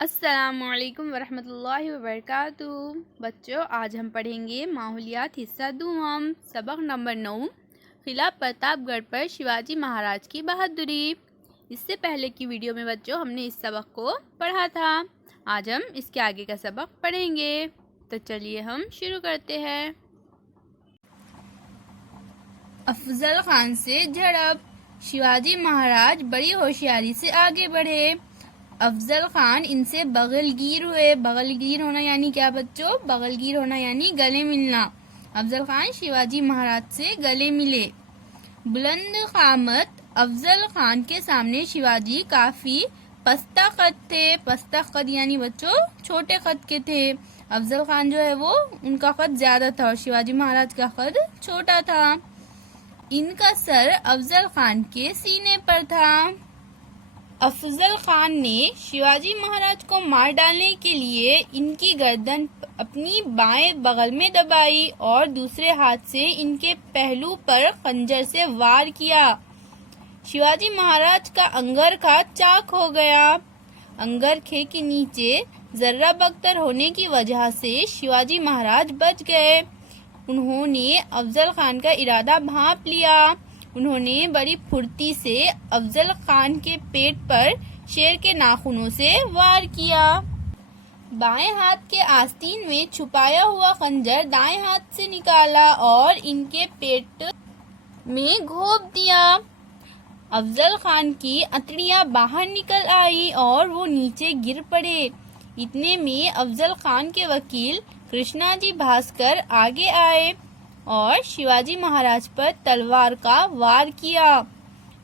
السلام علیکم ورحمۃ اللہ وبرکاتہ۔ بچوں، آج ہم پڑھیں گے ماحولیات حصہ دوم، سبق نمبر 9، قلعہ پرتاپ گڑھ پر شیواجی مہاراج کی بہادری۔ اس سے پہلے کی ویڈیو میں بچوں ہم نے اس سبق کو پڑھا تھا۔ آج ہم اس کے آگے کا سبق پڑھیں گے، تو چلیے ہم شروع کرتے ہیں۔ افضل خان سے جھڑپ، شیواجی مہاراج بڑی ہوشیاری سے آگے بڑھے۔ افضل خان ان سے بغل گیر ہوئے۔ بغل گیر ہونا یعنی کیا بچوں؟ بغل گیر ہونا یعنی گلے ملنا۔ افضل خان شیواجی مہاراج سے گلے ملے۔ بلند قامت افضل خان کے سامنے شیواجی کافی پستہ قد تھے۔ پستہ قد یعنی بچوں چھوٹے قد کے تھے۔ افضل خان جو ہے وہ ان کا قد زیادہ تھا اور شیواجی مہاراج کا قد چھوٹا تھا۔ ان کا سر افضل خان کے سینے پر تھا۔ افضل خان نے شیواجی مہاراج کو مار ڈالنے کے لیے ان کی گردن اپنی بائیں بغل میں دبائی اور دوسرے ہاتھ سے ان کے پہلو پر خنجر سے وار کیا۔ شیواجی مہاراج کا انگرکھہ چاک ہو گیا۔ انگرکھے کے نیچے ذرہ بکتر ہونے کی وجہ سے شیواجی مہاراج بچ گئے۔ انہوں نے افضل خان کا ارادہ بھانپ لیا۔ انہوں نے بڑی پھرتی سے افضل خان کے پیٹ پر شیر کے ناخنوں سے وار کیا۔ بائیں ہاتھ کے آستین میں چھپایا ہوا خنجر دائیں ہاتھ سے نکالا اور ان کے پیٹ میں گھونپ دیا۔ افضل خان کی اتڑیاں باہر نکل آئی اور وہ نیچے گر پڑے۔ اتنے میں افضل خان کے وکیل کرشنا جی بھاسکر آگے آئے اور شیواجی مہاراج پر تلوار کا وار کیا،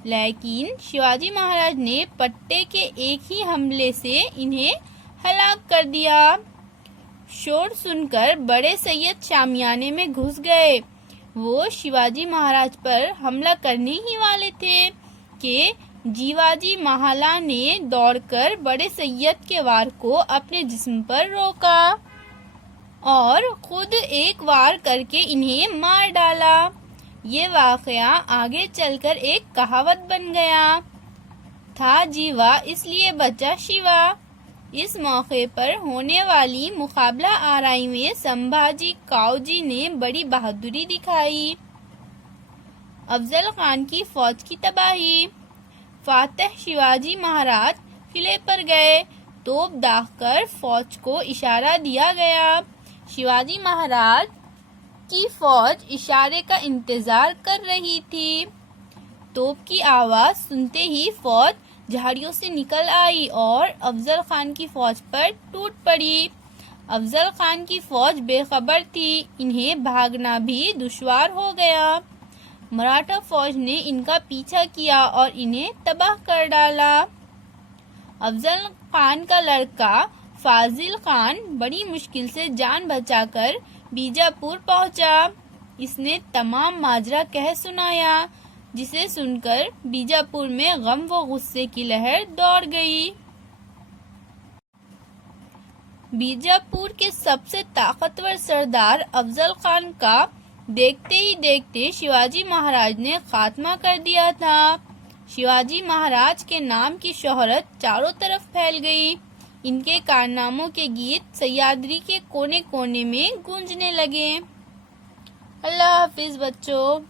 لیکن شیواجی مہاراج نے پٹے کے ایک ہی حملے سے انہیں ہلاک کر دیا۔ شور سن کر بڑے سید شامیانے میں گھس گئے۔ وہ شیواجی مہاراج پر حملہ کرنے ہی والے تھے کہ جیواجی محلہ نے دوڑ کر بڑے سید کے وار کو اپنے جسم پر روکا اور خود ایک وار کر کے انہیں مار ڈالا۔ یہ واقعہ آگے چل کر ایک کہاوت بن گیا، تھا جیوا اس لیے بچا شیوا۔ اس موقع پر ہونے والی مقابلہ آرائی میں سمبھاجی کاؤجی نے بڑی بہادری دکھائی۔ افضل خان کی فوج کی تباہی۔ فاتح شیواجی مہاراج قلعے پر گئے۔ توپ داغ کر فوج کو اشارہ دیا گیا۔ شیواجی مہاراج کی فوج اشارے کا انتظار کر رہی تھی۔ توپ کی آواز سنتے ہی فوج جھاڑیوں سے نکل آئی اور افضل خان کی فوج پر ٹوٹ پڑی۔ افضل خان کی فوج بے خبر تھی، انہیں بھاگنا بھی دشوار ہو گیا۔ مراٹھا فوج نے ان کا پیچھا کیا اور انہیں تباہ کر ڈالا۔ افضل خان کا لڑکا فاضل خان بڑی مشکل سے جان بچا کر بیجاپور پہنچا۔ اس نے تمام ماجرا کہہ سنایا، جسے سن کر بیجاپور میں غم و غصے کی لہر دوڑ گئی۔ بیجاپور کے سب سے طاقتور سردار افضل خان کا دیکھتے ہی دیکھتے شیواجی مہاراج نے خاتمہ کر دیا تھا۔ شیواجی مہاراج کے نام کی شہرت چاروں طرف پھیل گئی۔ ان کے کارناموں کے گیت سہیادری کے کونے کونے میں گونجنے لگے۔ اللہ حافظ بچوں۔